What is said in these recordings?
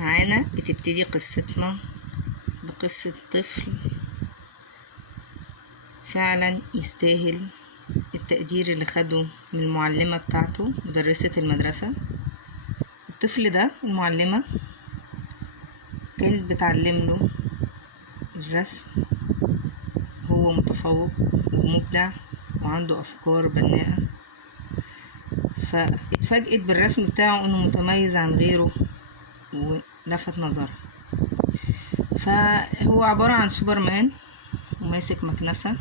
معانا بتبتدي قصتنا بقصة طفل فعلا يستاهل التقدير اللي خده من المعلمة بتاعته مدرسة المدرسة. الطفل ده المعلمة كانت بتعلمله الرسم، هو متفوق ومبدع وعنده أفكار بناءة، فاتفاجئت بالرسم بتاعه انه متميز عن غيره ولفت نظرها. فهو عبارة عن سوبرمان وماسك مكنسة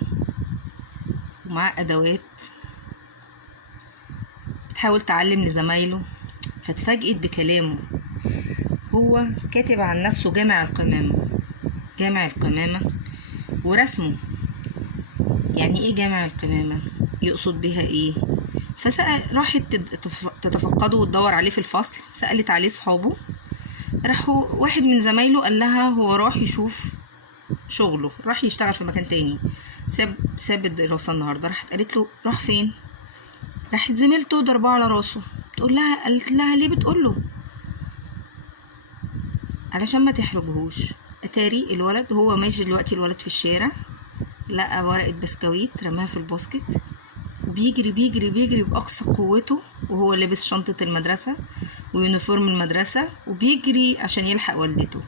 ومعاه أدوات بتحاول تعلم لزمايله، فاتفاجئت بكلامه. هو كاتب عن نفسه جامع القمامة ورسمه. يعني ايه جامع القمامة؟ يقصد بها ايه؟ راحت تتفقده وتدور عليه في الفصل، سألت عليه صحابه، راحوا واحد من زمايله قال لها هو راح يشوف شغله، راح يشتغل في مكان تاني، ساب الدراسة النهاردة. راحت قالت له راح فين؟ راحت زميلته ضرباه على راسه، قالت لها ليه بتقوله؟ علشان ما تحرجهوش. اتاري الولد هو ماشي دلوقتي، الولد في الشارع لقى ورقة بسكويت رماها في الباسكت وبيجري بأقصى قوته، وهو لابس شنطة المدرسة ويونيفورم المدرسة وبيجري عشان يلحق والدته.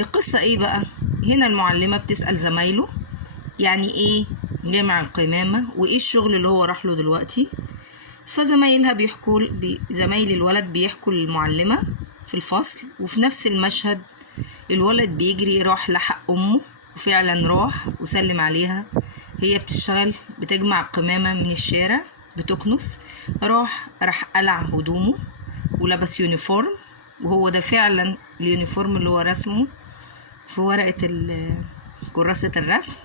القصة ايه بقى؟ هنا المعلمة بتسأل زمايله يعني ايه جامع القمامة وايه الشغل اللي هو راح له دلوقتي. فزمايلها زمايل الولد بيحكوا للمعلمة في الفصل، وفي نفس المشهد الولد بيجري راح لحق أمه، وفعلا راح وسلم عليها. هي بتشتغل بتجمع قمامة من الشارع بتكنس، راح قلع هدومه ولبس يونيفورم، وهو ده فعلا اليونيفورم اللي هو رسمه في ورقة كراسة الرسم،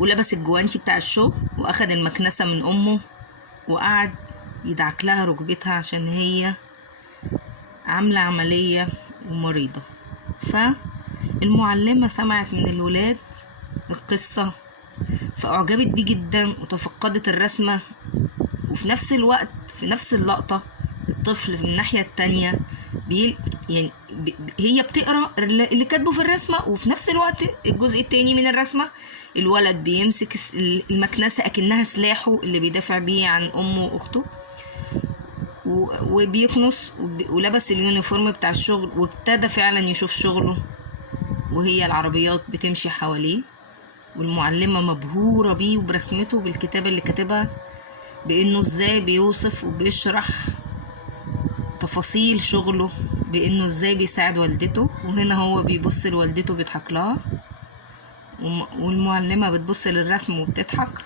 ولبس الجوانتي بتاع الشغل واخد المكنسة من أمه وقعد يدعك لها ركبتها عشان هي عاملة عملية ومريضة. فالمعلمة سمعت من الولاد القصة فأعجبت بيه جدا وتفقدت الرسمة، وفي نفس الوقت في نفس اللقطة الطفل في الناحية التانية هي بتقرأ اللي كاتبه في الرسمة، وفي نفس الوقت الجزء التاني من الرسمة الولد بيمسك المكنسة أكنها سلاحه اللي بيدافع بيه عن أمه وأخته، وبيكنس ولبس اليونيفورم بتاع الشغل، وابتدى فعلا يشوف شغله وهي العربيات بتمشي حواليه، والمعلمة مبهورة بيه وبرسمته بالكتابة اللي كاتبها، بانه ازاي بيوصف وبيشرح تفاصيل شغله، بانه ازاي بيساعد والدته. وهنا هو بيبص لوالدته بيضحك لها، والمعلمة بتبص للرسم وبتضحك.